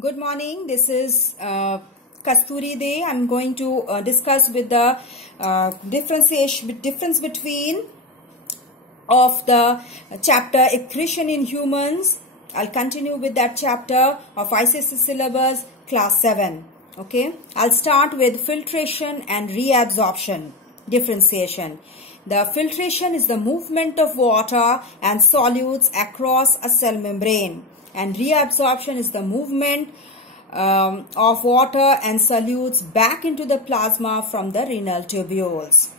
Good morning. This is Kasturi Day. I'm going to discuss with the difference between of the chapter Excretion in Humans. I'll continue with that chapter of ICSE syllabus class 7. Okay. I'll start with filtration and reabsorption differentiation. The filtration is the movement of water and solutes across a cell membrane, and reabsorption is the movement of water and solutes back into the plasma from the renal tubules.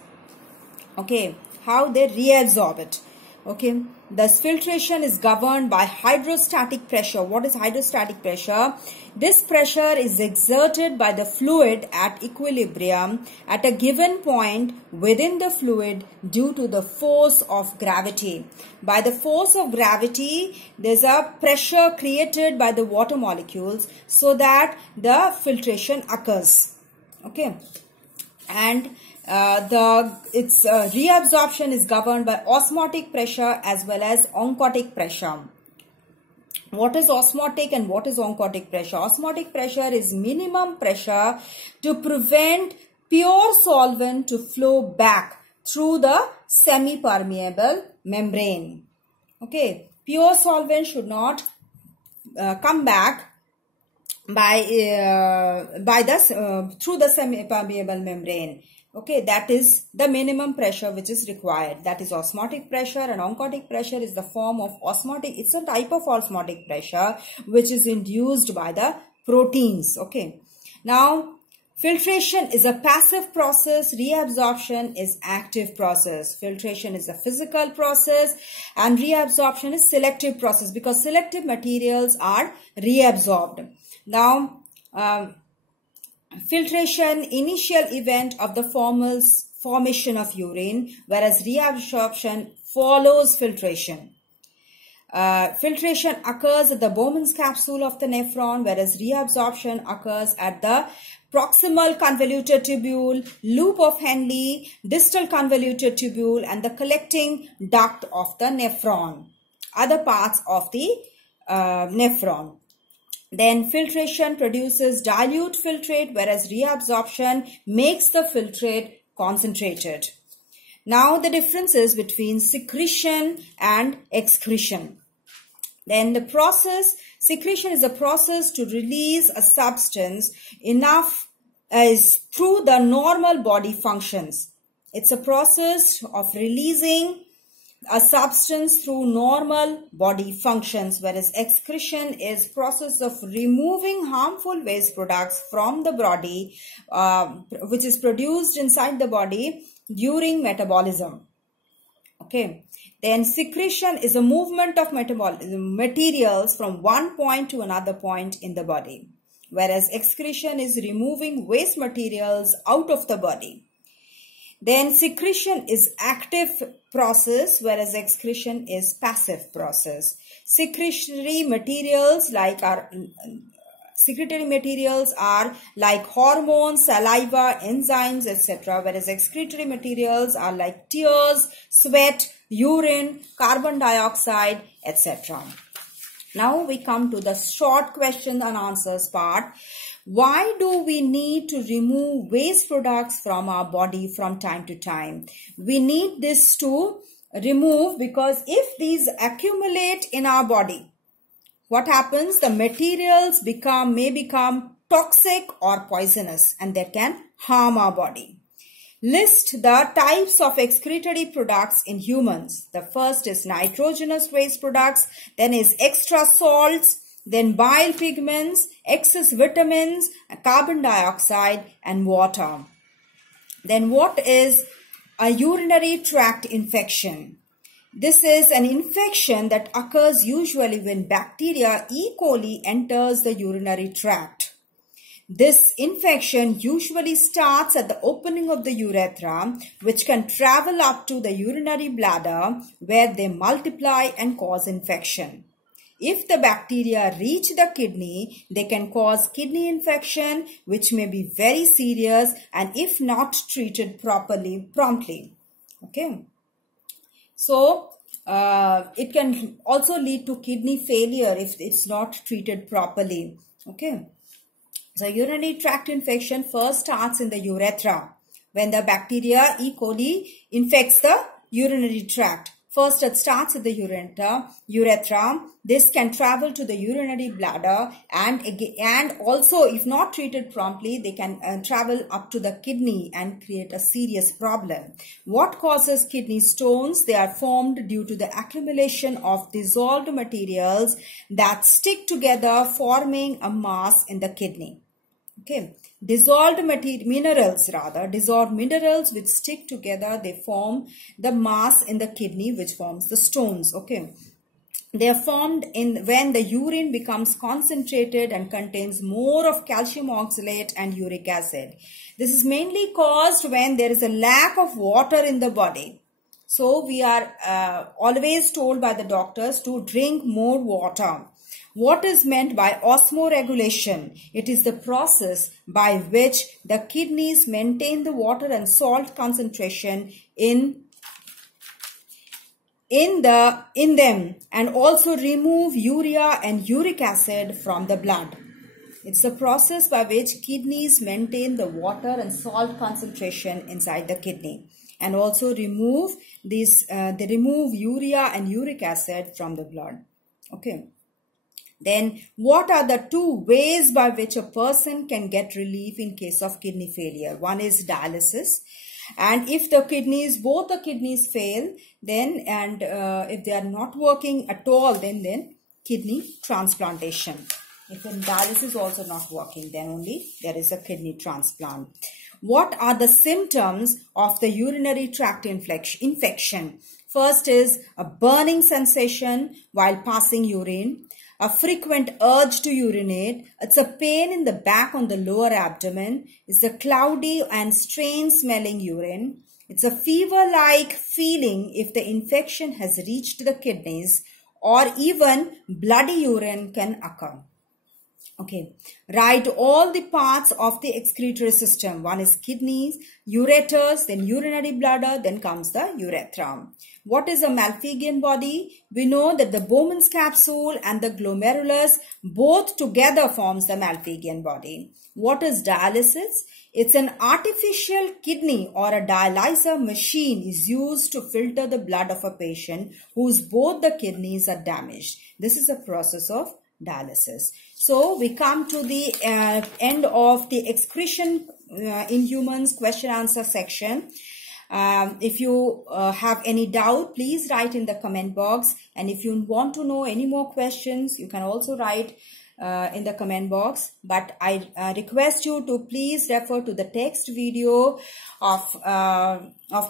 Okay, how they reabsorb it. Okay, this filtration is governed by hydrostatic pressure. What is hydrostatic pressure? This pressure is exerted by the fluid at equilibrium at a given point within the fluid due to the force of gravity. By the force of gravity, there's a pressure created by the water molecules so that the filtration occurs. Okay, and its reabsorption is governed by osmotic pressure as well as oncotic pressure. What is osmotic and what is oncotic pressure? Osmotic pressure is minimum pressure to prevent pure solvent to flow back through the semi-permeable membrane. Okay, pure solvent should not come back through the semi-permeable membrane. Okay, that is the minimum pressure which is required. That is osmotic pressure, and oncotic pressure is the form of osmotic. It's a type of osmotic pressure which is induced by the proteins. Okay. Now, filtration is a passive process. Reabsorption is active process. Filtration is a physical process and reabsorption is selective process because selective materials are reabsorbed. Now, filtration, initial event of the formation of urine, whereas reabsorption follows filtration. Filtration occurs at the Bowman's capsule of the nephron, whereas reabsorption occurs at the proximal convoluted tubule, loop of Henle, distal convoluted tubule, and the collecting duct of the nephron, other parts of the nephron. Then filtration produces dilute filtrate, whereas reabsorption makes the filtrate concentrated. Now the differences between secretion and excretion. Then the process, secretion is a process to release a substance enough as through the normal body functions. It's a process of releasing a substance through normal body functions, whereas excretion is process of removing harmful waste products from the body, which is produced inside the body during metabolism. Okay. Then secretion is a movement of materials from one point to another point in the body, whereas excretion is removing waste materials out of the body. Then secretion is active process, whereas excretion is passive process. Secretory materials are like hormones, saliva, enzymes, etc., whereas excretory materials are like tears, sweat, urine, carbon dioxide, etc. Now we come to the short question and answers part. Why do we need to remove waste products from our body from time to time? We need this to remove because if these accumulate in our body, what happens? The materials may become toxic or poisonous and they can harm our body. List the types of excretory products in humans. The first is nitrogenous waste products, then is extra salts, then bile pigments, excess vitamins, carbon dioxide, and water. Then what is a urinary tract infection? This is an infection that occurs usually when bacteria E. coli enters the urinary tract. This infection usually starts at the opening of the urethra, which can travel up to the urinary bladder where they multiply and cause infection. If the bacteria reach the kidney, they can cause kidney infection, which may be very serious and if not treated promptly. Okay. So, it can also lead to kidney failure if it's not treated properly. Okay. So urinary tract infection first starts in the urethra when the bacteria E. coli infects the urinary tract. First, it starts at the urethra. This can travel to the urinary bladder, and also, if not treated promptly, they can travel up to the kidney and create a serious problem. What causes kidney stones? They are formed due to the accumulation of dissolved materials that stick together, forming a mass in the kidney. Okay, dissolved minerals which stick together, they form the mass in the kidney which forms the stones. Okay, they are formed when the urine becomes concentrated and contains more of calcium oxalate and uric acid. This is mainly caused when there is a lack of water in the body. So we are always told by the doctors to drink more water. What is meant by osmoregulation? It is the process by which the kidneys maintain the water and salt concentration in them and also remove urea and uric acid from the blood. It's the process by which kidneys maintain the water and salt concentration inside the kidney and also remove they remove urea and uric acid from the blood. Okay. Then, what are the two ways by which a person can get relief in case of kidney failure? One is dialysis, and if both the kidneys fail, then if they are not working at all, then kidney transplantation. If the dialysis is also not working, then only there is a kidney transplant. What are the symptoms of the urinary tract infection? First is a burning sensation while passing urine. A frequent urge to urinate. It's a pain in the back on the lower abdomen. It's a cloudy and strange smelling urine. It's a fever-like feeling if the infection has reached the kidneys, or even bloody urine can occur. Okay, write all the parts of the excretory system. One is kidneys, ureters, then urinary bladder, then comes the urethra. What is a Malpighian body? We know that the Bowman's capsule and the glomerulus both together forms the Malpighian body. What is dialysis? It's an artificial kidney or a dialyzer machine is used to filter the blood of a patient whose both the kidneys are damaged. This is a process of dialysis. So we come to the end of the excretion in humans question answer section. If you have any doubt, please write in the comment box, and if you want to know any more questions, you can also write in the comment box. But I request you to please refer to the text video of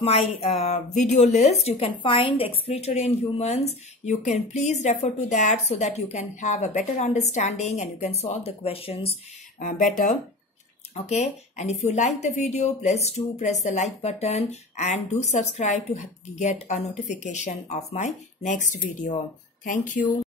my video list. You can find excretory in humans. You can please refer to that so that you can have a better understanding and you can solve the questions better. Okay, and if you like the video, please do press the like button and do subscribe to get a notification of my next video. Thank you.